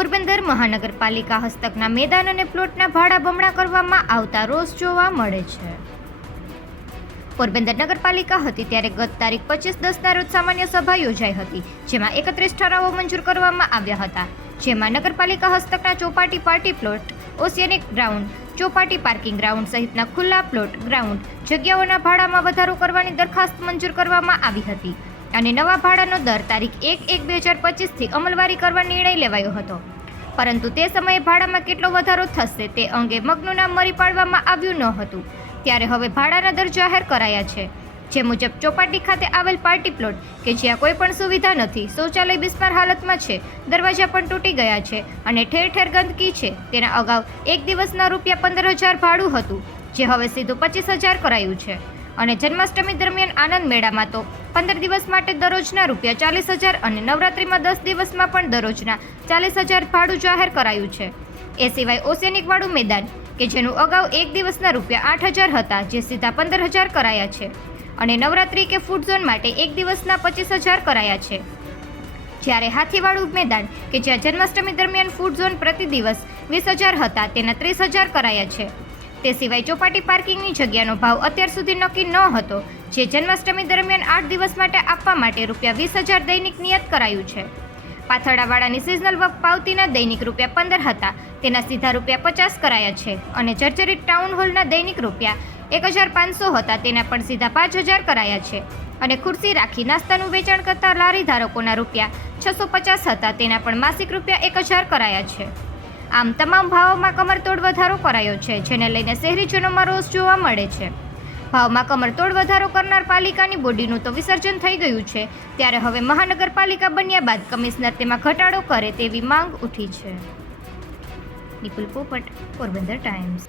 મહાનગરપાલિકા હસ્તકના મેદાન અને પ્લોટના ભાડા બમણા કરવામાં આવતા રોષ જોવા મળે છે. પોરબંદર નગરપાલિકા હતી ત્યારે ગત તારીખ પચીસ દસના રોજ સામાન્ય સભા યોજાઈ હતી, જેમાં એકત્રીસ ઠરાવો મંજૂર કરવામાં આવ્યા હતા. જેમાં નગરપાલિકા હસ્તકના Chowpatty party plot, oceanic ground, Chowpatty parking ground સહિતના ખુલ્લા પ્લોટ ગ્રાઉન્ડ જગ્યાઓના ભાડામાં વધારો કરવાની દરખાસ્ત મંજૂર કરવામાં આવી હતી. અને નવા ભાડાનો દર તારીખ એક એક બે હજાર પચીસથી અમલવારી કરવા નિર્ણય લેવાયો હતો. પરંતુ તે સમયે ભાડામાં કેટલો વધારો થશે તે અંગે મગનું નામ મરી પાડવામાં આવ્યું ન હતું. ત્યારે હવે ભાડાના દર જાહેર કરાયા છે. જે મુજબ ચોપાટી ખાતે આવેલ પાર્ટી પ્લોટ કે જ્યાં કોઈ પણ સુવિધા નથી, શૌચાલય બિસ્માર હાલતમાં છે, દરવાજા પણ તૂટી ગયા છે અને ઠેર ઠેર ગંદકી છે. તેના અગાઉ એક દિવસના રૂપિયા પંદર હજાર ભાડું હતું, જે હવે સીધું પચીસ હજાર કરાયું છે. અને જન્માષ્ટમી દરમિયાન આનંદ મેળામાં તો પંદર દિવસ માટે દરરોજના રૂપિયા ચાલીસ હજાર અને નવરાત્રિમાં દસ દિવસમાં પણ દરરોજના ચાલીસ હજાર ભાડું જાહેર કરાયું છે. એ સિવાય ઓસેનિકવાળું મેદાન, કે જેનું અગાઉ એક દિવસના રૂપિયા આઠ હજાર હતા, જે સીધા પંદર હજાર કરાયા છે. અને નવરાત્રિ કે ફૂડ ઝોન માટે એક દિવસના પચીસ હજાર કરાયા છે. જ્યારે હાથીવાળું મેદાન, કે જ્યાં જન્માષ્ટમી દરમિયાન ફૂડ ઝોન પ્રતિ દિવસ વીસ હજાર હતા, તેના ત્રીસ હજાર કરાયા છે. તે સિવાય ચોપાટી પાર્કિંગની જગ્યાનો ભાવ અત્યાર સુધી નક્કી ન હતો, જે જન્માષ્ટમી દરમિયાન આઠ દિવસ માટે આપવા માટે રૂપિયા વીસ હજાર દૈનિક નિયત કરાયું છે. પાથરડાવાળાની સિઝનલ પાવતીના દૈનિક રૂપિયા પંદર હતા, તેના સીધા રૂપિયા પચાસ કરાયા છે અને જર્જરિત ટાઉન હોલના દૈનિક રૂપિયા એક હજાર પાંચસો હતા, તેના પણ સીધા પાંચ હજાર કરાયા છે. અને ખુરશી રાખી નાસ્તાનું વેચાણ કરતા લારી ધારકોના રૂપિયા છસો પચાસ હતા, તેના પણ માસિક રૂપિયા એક હજાર કરાયા છે. આમ તમામ ભાવોમાં કમરતોડ વધારો કરાયો છે, જેને લઈને શહેરીજનોમાં રોષ જોવા મળે છે. ભાવમાં કમરતોડ વધારો કરનાર પાલિકાની બોડીનું તો વિસર્જન થઈ ગયું છે, ત્યારે હવે મહાનગરપાલિકા બન્યા બાદ કમિશનર તેમાં ઘટાડો કરે તેવી માંગ ઉઠી છે. નિપુલ પોપટ, પોરબંદર ટાઈમ્સ.